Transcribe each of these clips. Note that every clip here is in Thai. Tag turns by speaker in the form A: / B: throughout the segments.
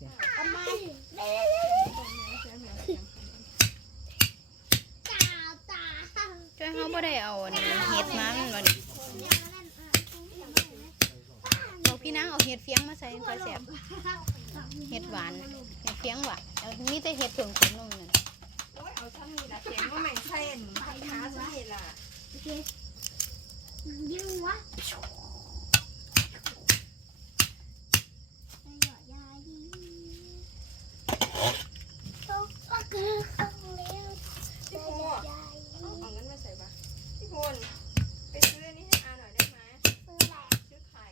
A: จ้ะ
B: ทำไมตาตา
C: จ้อยเขาบ่ได้เอาอันนี้เห็ดมาแมันบ่นี่บอกพี่นางเอาเห็ดเฟียงมาใส่ค่อยแซ่บเห็ดหวานเห็ดเฟียงหวานเอามีแต่เห็ดเพิ่งขนนมนั่น
D: โอ้ยเอาซ้ำนี่ละเสียงว่าไม่ใช่อันพันขาซ้ำนี่ล่ะ
B: โอเคยิ้มวะก็คือของเลี้ยง
D: พี่โพเอาเอาเงินมาใส่ปะพี่โพนไปซื้ออันนี้ให้อาหน่อยได้ไหมซื้อไข่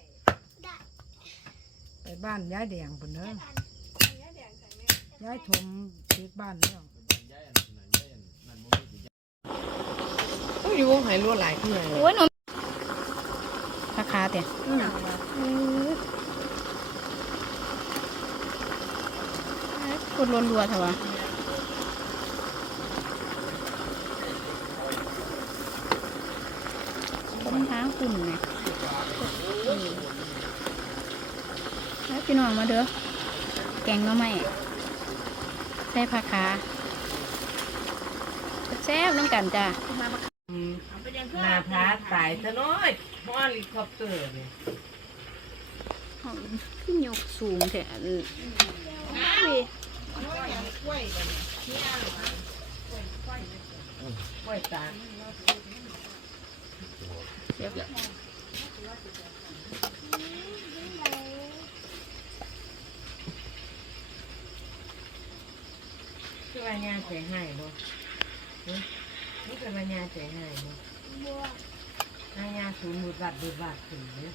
A: ไป บ้านยายแดงพุ่นเด้อ
D: อันนี้แดงใส่แม่
A: ยายถมติดบ้านแล้ว
E: อยู่วงไหรั่วหลายขึ้นมาเลย
C: โอ้ยหนูราคาเตี่ย
A: อืม
C: คนรัวๆเถอะวะคนท้างคุณเนี่ยแล้ว พี่น้องมาเด้อแกงหน้อไม้ใส่ผักขาแซ่บๆน้ำกันจ้ะ
E: หน้าผาตายซะน้อยฮอลิคอปเตอร์เนี่ย
C: ขึ้นยกสูงแต่อันอุ้ย
E: กล้วยตาล
C: เดี๋ยว
E: คือว่าญาติให้บ่หึนี่คือว่าญาติให้บ่
B: บัว
E: ญาติสูงบุดบัดบุดบัดถึงเนี่ย